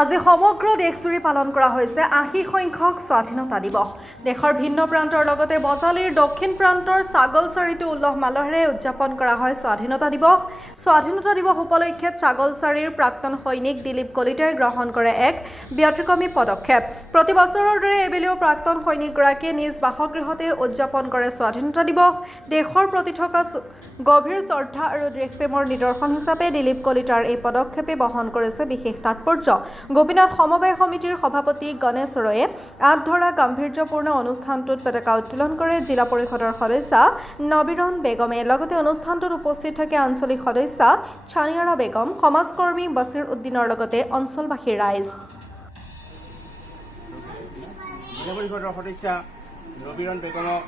আজি সমগ্ৰ দেশজুৰি পালন কৰা হৈছে ৮০ সংখ্যক স্বাধীনতা দিৱস। দেশৰ ভিন্ন প্ৰান্তৰ লগতে বজালীৰ দক্ষিণ প্ৰান্তৰ ছাগলচাৰীতো উল্লাহ মালহেৰে উদযাপন কৰা হয় স্বাধীনতা দিৱস। স্বাধীনতা দিৱস উপলক্ষে ছাগলচাৰীৰ প্ৰাক্তন সৈনিক দিলীপ কলিতাই গ্ৰহণ কৰে এক ব্যতিক্ৰমী পদক্ষেপ। প্ৰতি বছৰৰ দৰে এইবেলিও প্ৰাক্তন সৈনিকগৰাকীয়ে নিজ বাসগৃহতে উদযাপন কৰে স্বাধীনতা দিৱস। দেশৰ প্ৰতি থকা গভীৰ শ্ৰদ্ধা আৰু দেশপ্ৰেমৰ নিদৰ্শন হিচাপে দিলীপ কলিতাৰ এই পদক্ষেপে বহন কৰিছে বিশেষ তাৎপৰ্য। গোপীনাথ সমবায় সমিতিৰ সভাপতি গণেশ ৰয়ে আঁত ধৰা গাম্ভীৰ্যপূৰ্ণ অনুষ্ঠানটোত পতাকা উত্তোলন কৰে জিলা পৰিষদৰ সদস্যা নবীৰণ বেগমে। লগতে অনুষ্ঠানটোত উপস্থিত থাকে আঞ্চলিক সদস্যা ছানিয়াৰা বেগম, সমাজকৰ্মী বছিৰ উদ্দিনৰ লগতে অঞ্চলবাসীৰ ৰাইজ। জিলা পৰিষদৰ সদস্যা নবীৰণ বেগমক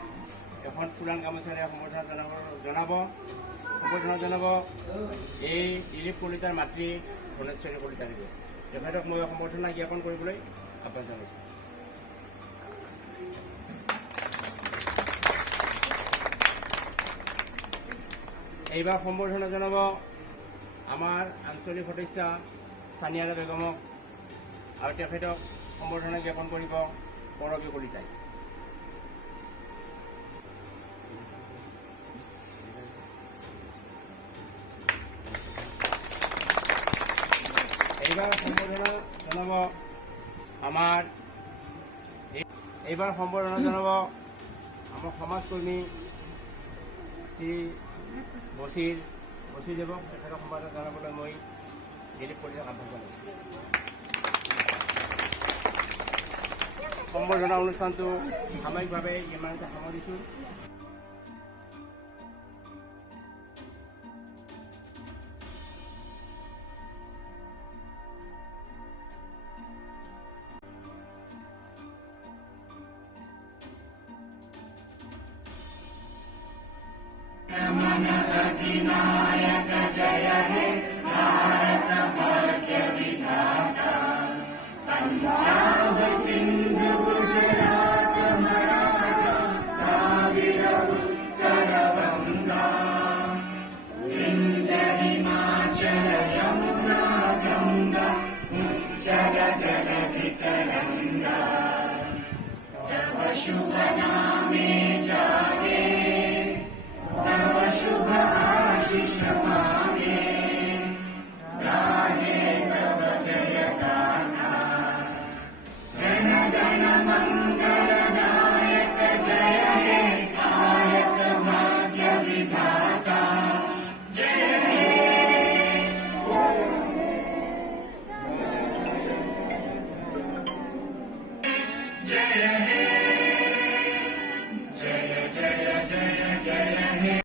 এখন পুৰাণ গামোচাৰে সম্বৰ্ধনা জনাব এই দিলীপ কলিতাৰ মাতৃ ধনেশ্বৰী কলিতা দেৱীয়ে। তেখেতক মই সম্বৰ্ধনা জ্ঞাপন কৰিবলৈ আহ্বান জনাইছোঁ। এইবাৰ সম্বৰ্ধনা জনাব আমাৰ আঞ্চলিক সদস্যা ছানিয়াৰা বেগমক আৰু তেখেতক সম্বৰ্ধনা জ্ঞাপন কৰিব পৰৱী কলিতাই। এইবাৰ সম্বৰ্ধনা জনাব আমাৰ সমাজকৰ্মী শ্ৰী বছিৰ দেৱক। তেখেতক সম্বৰ্ধনা জনাবলৈ মই দিলীপ কলিতাক আহ্বান জনাইছোঁ। সম্বৰ্ধনা অনুষ্ঠানটো সাময়িকভাৱে ইমানতে সামৰিছোঁ। अधिनायक जय हे भारत भाग्य विधाता, पंजाब सिंध गुजरात मराठा द्राविड उत्कल गंगा, विंध्य हिमाचल यमुना गंगा उच्चल जलधि तरंगा, तव शुभ नामे जागे तव शुभ आशीष मांगे, गाहे तव जय गाथा, जन गण मंगलदायक जय हे भारत भाग्य विधाता, जय हे जय हे